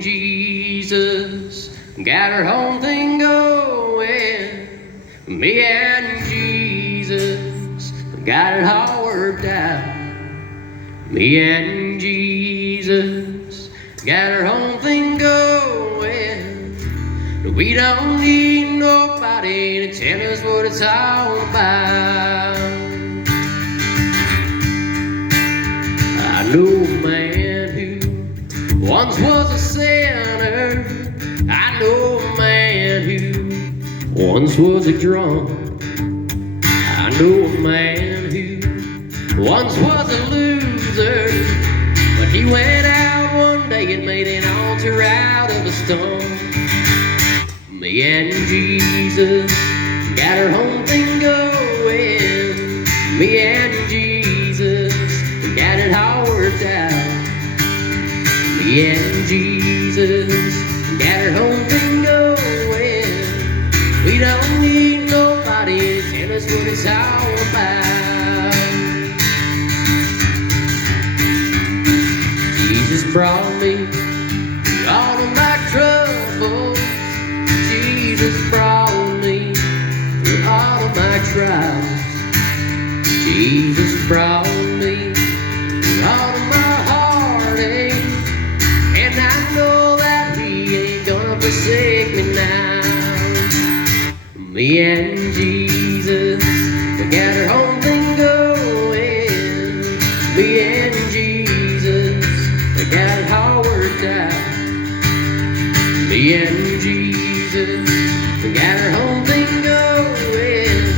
and Jesus got our home thing going. Me and Jesus got it all worked out. Me and Jesus got our home thing going. We don't need nobody to tell us what it's all about. I know a man who once was a sinner. I know a man who once was a drunk. I know a man who once was a loser, but he went out one day and made an altar out of a stone. Me and Jesus got our home thing going. Me and Jesus got it all worked out. Me and Jesus got our home thing going. We don't need nobody to tell us what it's all about. Jesus brought me through all of my troubles. Jesus brought me through all of my trials. Jesus brought me through all of my heartache. And I know that He ain't gonna forsake me now. Me and Jesus, we got our home thing going. Me and Jesus, we got it all worked out. Me and Jesus, we got our home thing going.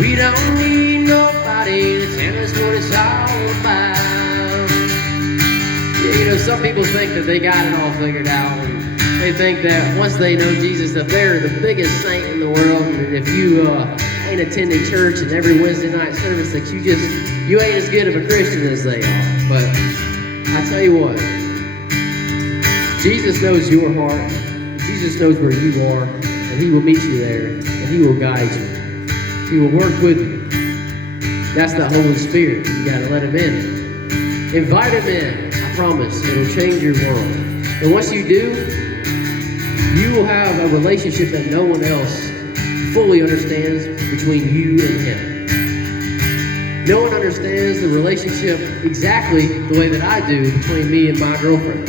We don't need nobody to tell us what it's all about. Yeah, you know, some people think that they got it all figured out. And they think that once they know Jesus, that they're the biggest saint in the world. And if you ain't attending church and every Wednesday night service, that you ain't as good of a Christian as they are. But I tell you what, Jesus knows your heart. Jesus knows where you are, and He will meet you there, and He will guide you. He will work with you. That's the Holy Spirit. You gotta let Him in. Invite Him in. I promise, it'll change your world. And once you do, you will have a relationship that no one else fully understands between you and Him. No one understands the relationship exactly the way that I do between me and my girlfriend.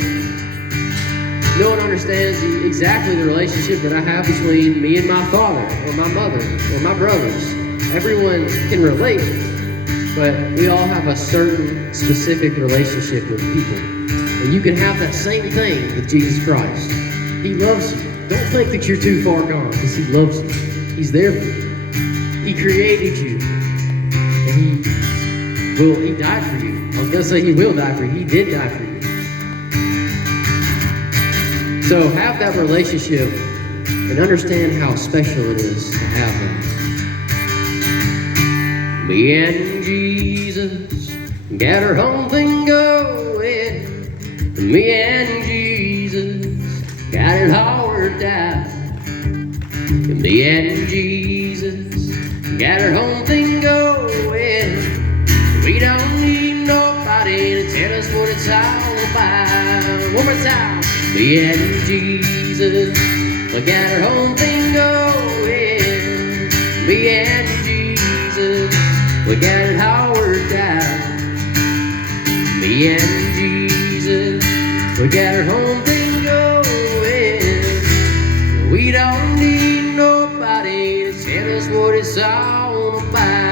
No one understands exactly the relationship that I have between me and my father, or my mother, or my brothers. Everyone can relate, but we all have a certain specific relationship with people. And you can have that same thing with Jesus Christ. He loves you. Don't think that you're too far gone, because He loves you. He's there for you. He created you. And He died for you. I was going to say He will die for you. He did die for you. So have that relationship and understand how special it is to have that. Me and Jesus got our home thing going. Me and Jesus got it all worked out. Me and Jesus got our home thing going. We don't need nobody to tell us what it's all about. One more time. Me and Jesus, we got our home thing going. Me and Jesus, we got it all worked out. Me and Jesus, we got our home thing going. We don't need nobody to tell us what it's all about.